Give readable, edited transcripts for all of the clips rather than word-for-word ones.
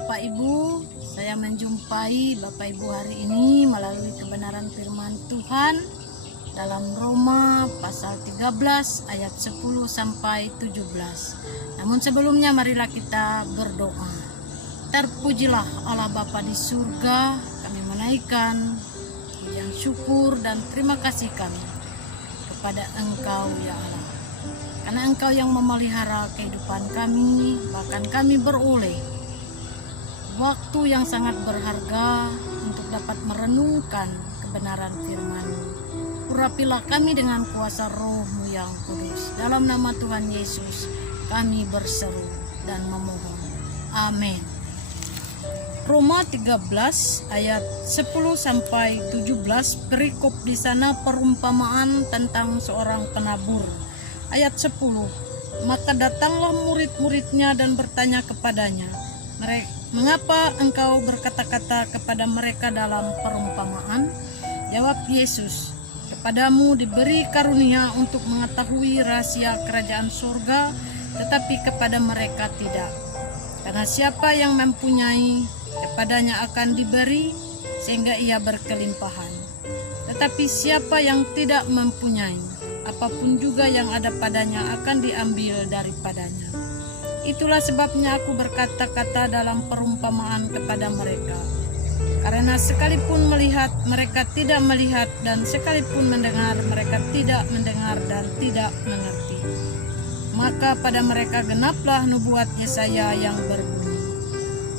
Bapak Ibu, saya menjumpai Bapak Ibu hari ini melalui kebenaran firman Tuhan dalam Roma pasal 13 ayat 10 sampai 17. Namun sebelumnya marilah kita berdoa. Terpujilah Allah Bapa di surga, kami menaikkan pujian syukur dan terima kasih kami kepada Engkau ya Allah. Karena Engkau yang memelihara kehidupan kami, bahkan kami beroleh waktu yang sangat berharga untuk dapat merenungkan kebenaran firman-Mu. Urapilah kami dengan kuasa Roh-Mu yang kudus. Dalam nama Tuhan Yesus kami berseru dan memohon. Amin. Roma 13 ayat 10 sampai 17 perikop di sana perumpamaan tentang seorang penabur. Ayat 10. Maka datanglah murid-muridnya dan bertanya kepadanya, mengapa engkau berkata-kata kepada mereka dalam perumpamaan? Jawab Yesus, kepadamu diberi karunia untuk mengetahui rahasia kerajaan surga, tetapi kepada mereka tidak. Karena siapa yang mempunyai, kepadanya akan diberi, sehingga ia berkelimpahan. Tetapi siapa yang tidak mempunyai, apapun juga yang ada padanya akan diambil daripadanya. Itulah sebabnya aku berkata-kata dalam perumpamaan kepada mereka. Karena sekalipun melihat, mereka tidak melihat, dan sekalipun mendengar, mereka tidak mendengar dan tidak mengerti. Maka pada mereka genaplah nubuat Yesaya yang berbunyi,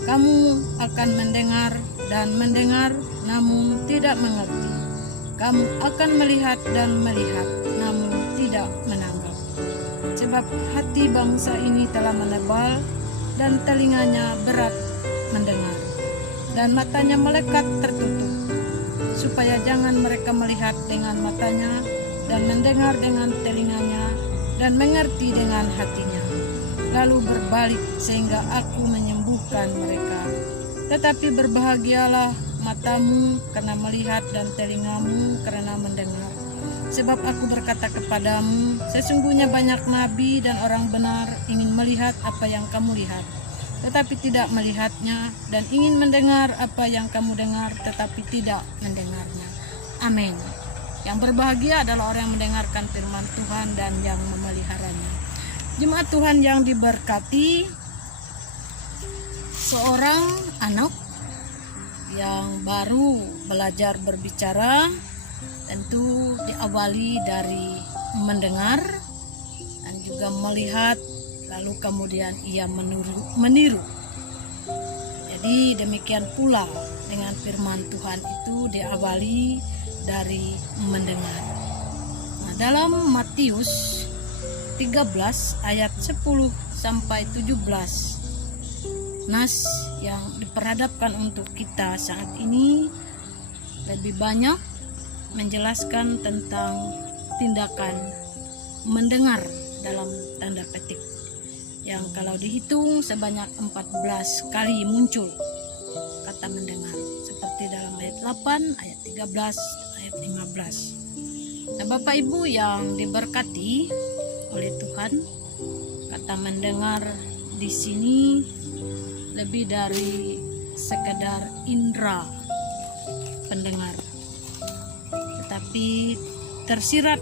kamu akan mendengar dan mendengar, namun tidak mengerti. Kamu akan melihat dan melihat, namun tidak menangkap. Sebab hati bangsa ini telah menebal dan telinganya berat mendengar dan matanya melekat tertutup, supaya jangan mereka melihat dengan matanya dan mendengar dengan telinganya dan mengerti dengan hatinya, lalu berbalik sehingga aku menyembuhkan mereka. Tetapi berbahagialah matamu karena melihat dan telingamu karena mendengar. Sebab aku berkata kepadamu, sesungguhnya banyak nabi dan orang benar ingin melihat apa yang kamu lihat, tetapi tidak melihatnya, dan ingin mendengar apa yang kamu dengar, tetapi tidak mendengarnya. Amin. Yang berbahagia adalah orang yang mendengarkan firman Tuhan dan yang memeliharanya. Jemaat Tuhan yang diberkati, seorang anak yang baru belajar berbicara tentu diawali dari mendengar dan juga melihat, lalu kemudian ia meniru. Jadi demikian pula dengan firman Tuhan itu diawali dari mendengar. Nah, dalam Matius 13 ayat 10 sampai 17, nas yang diperhadapkan untuk kita saat ini lebih banyak menjelaskan tentang tindakan mendengar dalam tanda petik, yang kalau dihitung sebanyak 14 kali muncul kata mendengar, seperti dalam ayat 8, ayat 13, ayat 15. Nah, Bapak Ibu yang diberkati oleh Tuhan, kata mendengar di sini lebih dari sekedar indera pendengar, tetapi tersirat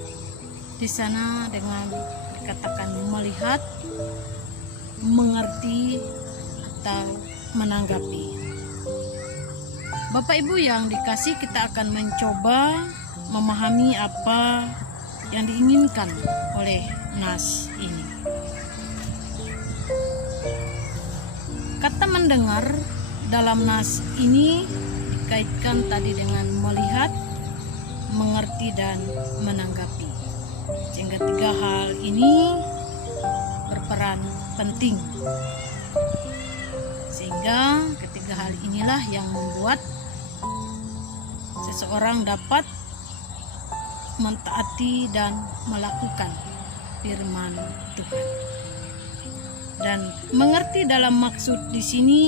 di sana dengan dikatakan melihat, mengerti, atau menanggapi. Bapak Ibu yang dikasih, kita akan mencoba memahami apa yang diinginkan oleh nas ini. Kata mendengar dalam nas ini dikaitkan tadi dengan melihat, mengerti, dan menanggapi. Sehingga tiga hal ini berperan penting. Sehingga ketiga hal inilah yang membuat seseorang dapat mentaati dan melakukan firman Tuhan. Dan mengerti dalam maksud di sini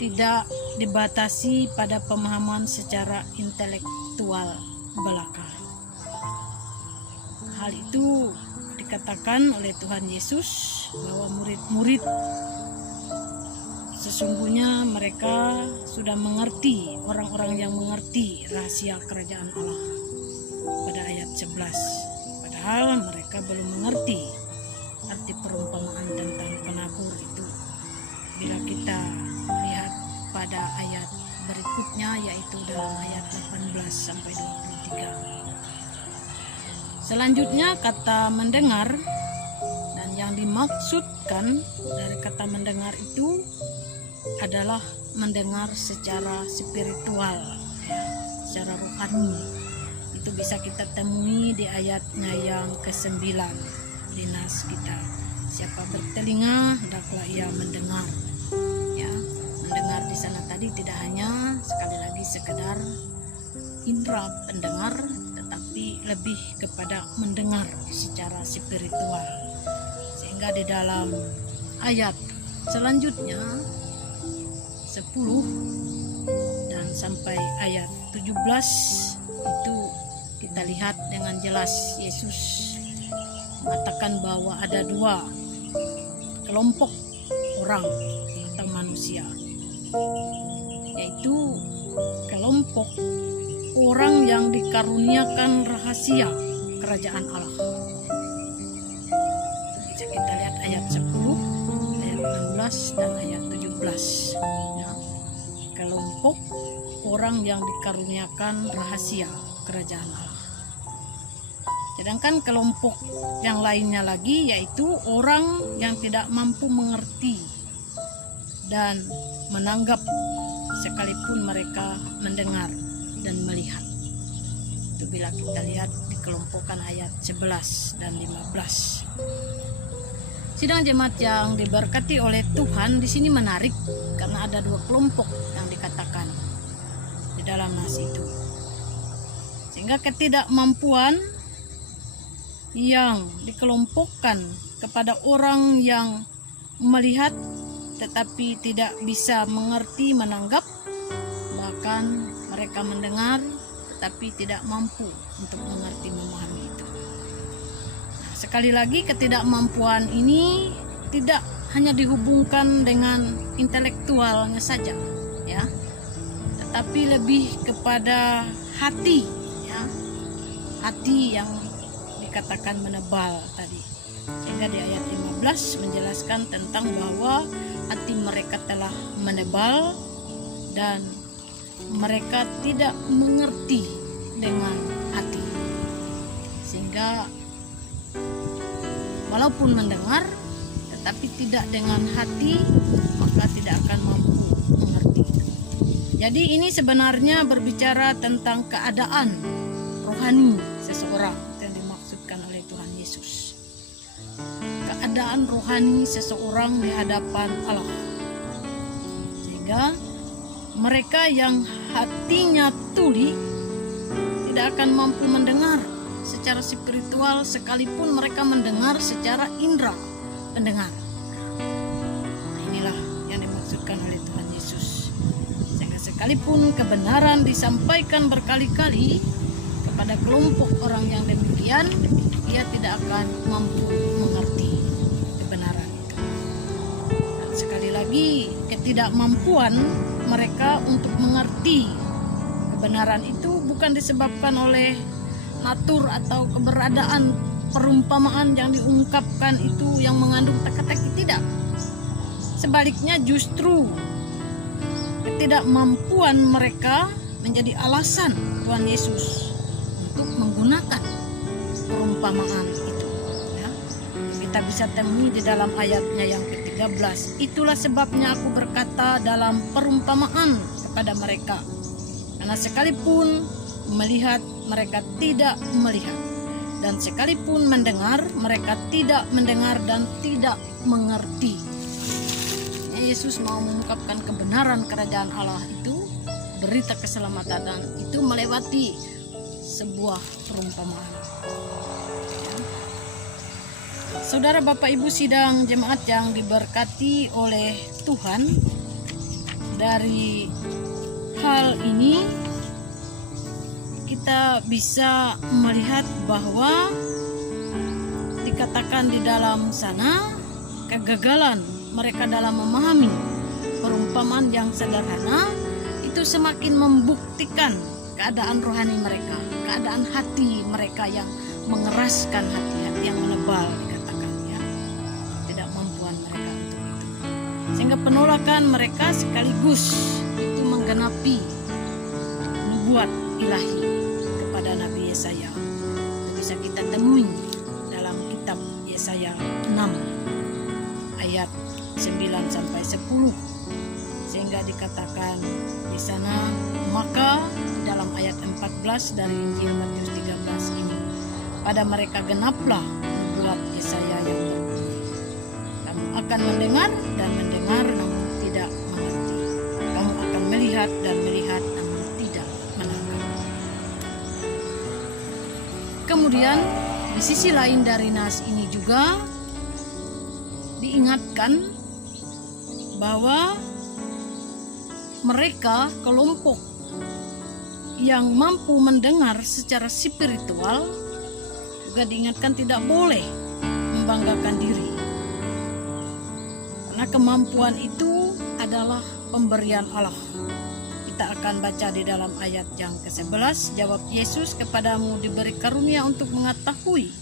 tidak dibatasi pada pemahaman secara intelektual belaka. Hal itu dikatakan oleh Tuhan Yesus bahwa murid-murid sesungguhnya mereka sudah mengerti, orang-orang yang mengerti rahasia kerajaan Allah pada ayat 11. Padahal mereka belum mengerti arti perumpamaan tentang penabur itu. Bila kita lihat pada ayat berikutnya, yaitu dalam ayat 18 sampai 23. Selanjutnya kata mendengar, dan yang dimaksudkan dari kata mendengar itu adalah mendengar secara spiritual, ya, secara rohani. Itu bisa kita temui di ayatnya yang ke-9 di nas kita. Siapa bertelinga hendaklah ia mendengar. Ya, mendengar di sana tadi tidak hanya sekali lagi sekedar indera pendengar, tetapi lebih kepada mendengar secara spiritual. Sehingga di dalam ayat selanjutnya 10 dan sampai ayat 17 itu kita lihat dengan jelas Yesus mengatakan bahwa ada dua kelompok orang atau manusia, yaitu kelompok orang yang dikaruniakan rahasia kerajaan Allah. Bisa kita lihat ayat 10, ayat 16 dan ayat 17. Ya. Kelompok orang yang dikaruniakan rahasia kerajaan Allah. Sedangkan kelompok yang lainnya lagi yaitu orang yang tidak mampu mengerti dan menanggap sekalipun mereka mendengar dan melihat. Itu bila kita lihat di kelompokan ayat 11 dan 15. Sidang jemaat yang diberkati oleh Tuhan, di sini menarik karena ada dua kelompok yang dikatakan di dalam nas itu. Sehingga ketidakmampuan yang dikelompokkan kepada orang yang melihat tetapi tidak bisa mengerti, menanggap, bahkan mereka mendengar tetapi tidak mampu untuk mengerti, memahami itu. Nah, sekali lagi ketikmampuan ini tidak hanya dihubungkan dengan intelektualnya saja, ya, tetapi lebih kepada hati, ya, hati yang dikatakan menebal tadi. Sehingga di ayat 15 menjelaskan tentang bahwa hati mereka telah menebal dan mereka tidak mengerti dengan hati. Sehingga walaupun mendengar tetapi tidak dengan hati, maka tidak akan mampu mengerti. Jadi ini sebenarnya berbicara tentang keadaan rohani seseorang oleh Tuhan Yesus. Keadaan rohani seseorang di hadapan Allah. Sehingga mereka yang hatinya tuli tidak akan mampu mendengar secara spiritual sekalipun mereka mendengar secara indera pendengar. Nah, inilah yang dimaksudkan oleh Tuhan Yesus. Sehingga sekalipun kebenaran disampaikan berkali-kali kepada kelompok orang yang demikian, ia tidak akan mampu mengerti kebenaran itu. Dan sekali lagi, ketidakmampuan mereka untuk mengerti kebenaran itu bukan disebabkan oleh natur atau keberadaan perumpamaan yang diungkapkan itu yang mengandung teka-teki, tidak. Sebaliknya justru ketidakmampuan mereka menjadi alasan Tuhan Yesus untuk menggunakan perumpamaan itu, ya. Kita bisa temui di dalam ayatnya yang ke-13. Itulah sebabnya aku berkata dalam perumpamaan kepada mereka, karena sekalipun melihat mereka tidak melihat, dan sekalipun mendengar mereka tidak mendengar dan tidak mengerti. Yesus mau mengungkapkan kebenaran kerajaan Allah itu, berita keselamatan itu melewati sebuah perumpamaan. Saudara, Bapak Ibu sidang jemaat yang diberkati oleh Tuhan, dari hal ini kita bisa melihat bahwa dikatakan di dalam sana kegagalan mereka dalam memahami perumpamaan yang sederhana itu semakin membuktikan keadaan rohani mereka, keadaan hati mereka yang mengeraskan hati yang menebal dikatakan ya, ketidakmampuan mereka untuk itu, sehingga penolakan mereka sekaligus itu menggenapi nubuat ilahi kepada Nabi Yesaya. Itu bisa kita temui dalam kitab Yesaya 6 ayat 9 sampai 10, sehingga dikatakan di sana, maka dalam ayat 14 dari Injil Matius 13 ini, pada mereka genaplah nubuat Yesaya yang berbunyi, kamu akan mendengar dan mendengar namun tidak mengerti, kamu akan melihat dan melihat namun tidak menangkap. Kemudian di sisi lain dari nas ini juga diingatkan bahwa mereka kelompok yang mampu mendengar secara spiritual juga diingatkan tidak boleh membanggakan diri, karena kemampuan itu adalah pemberian Allah. Kita akan baca di dalam ayat yang ke-11, jawab Yesus, kepadamu diberi karunia untuk mengetahui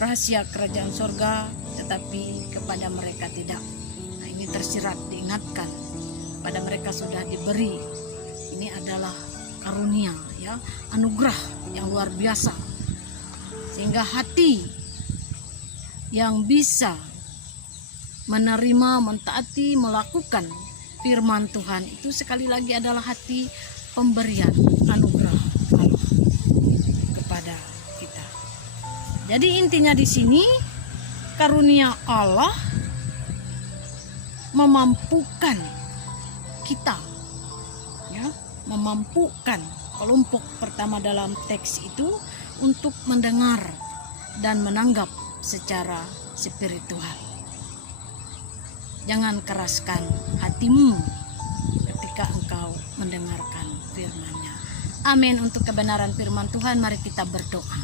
rahasia kerajaan sorga, tetapi kepada mereka tidak. Nah, ini tersirat diingatkan, pada mereka sudah diberi. Ini adalah karunia ya, anugerah yang luar biasa, sehingga hati yang bisa menerima, mentaati, melakukan firman Tuhan itu sekali lagi adalah hati pemberian anugerah Allah kepada kita. Jadi intinya di sini karunia Allah memampukan kita ya, memampukan kelompok pertama dalam teks itu untuk mendengar dan menanggap secara spiritual. Jangan keraskan hatimu ketika engkau mendengarkan firman-Nya. Amin. Untuk kebenaran firman Tuhan, mari kita berdoa.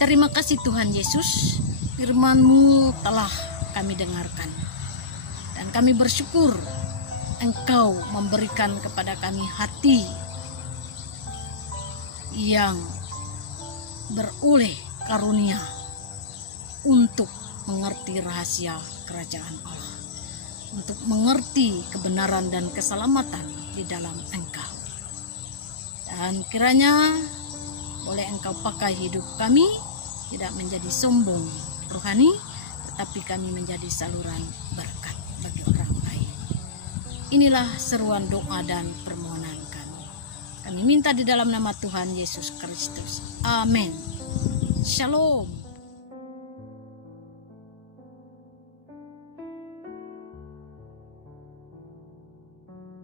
Terima kasih Tuhan Yesus, firman-Mu telah kami dengarkan, dan kami bersyukur Engkau memberikan kepada kami hati yang beroleh karunia untuk mengerti rahasia kerajaan Allah, untuk mengerti kebenaran dan keselamatan di dalam Engkau. Dan kiranya boleh Engkau pakai hidup kami, tidak menjadi sombong rohani, tetapi kami menjadi saluran berkat bagi orang lain. Inilah seruan doa dan permohonan kami. Kami minta di dalam nama Tuhan Yesus Kristus. Amin. Shalom.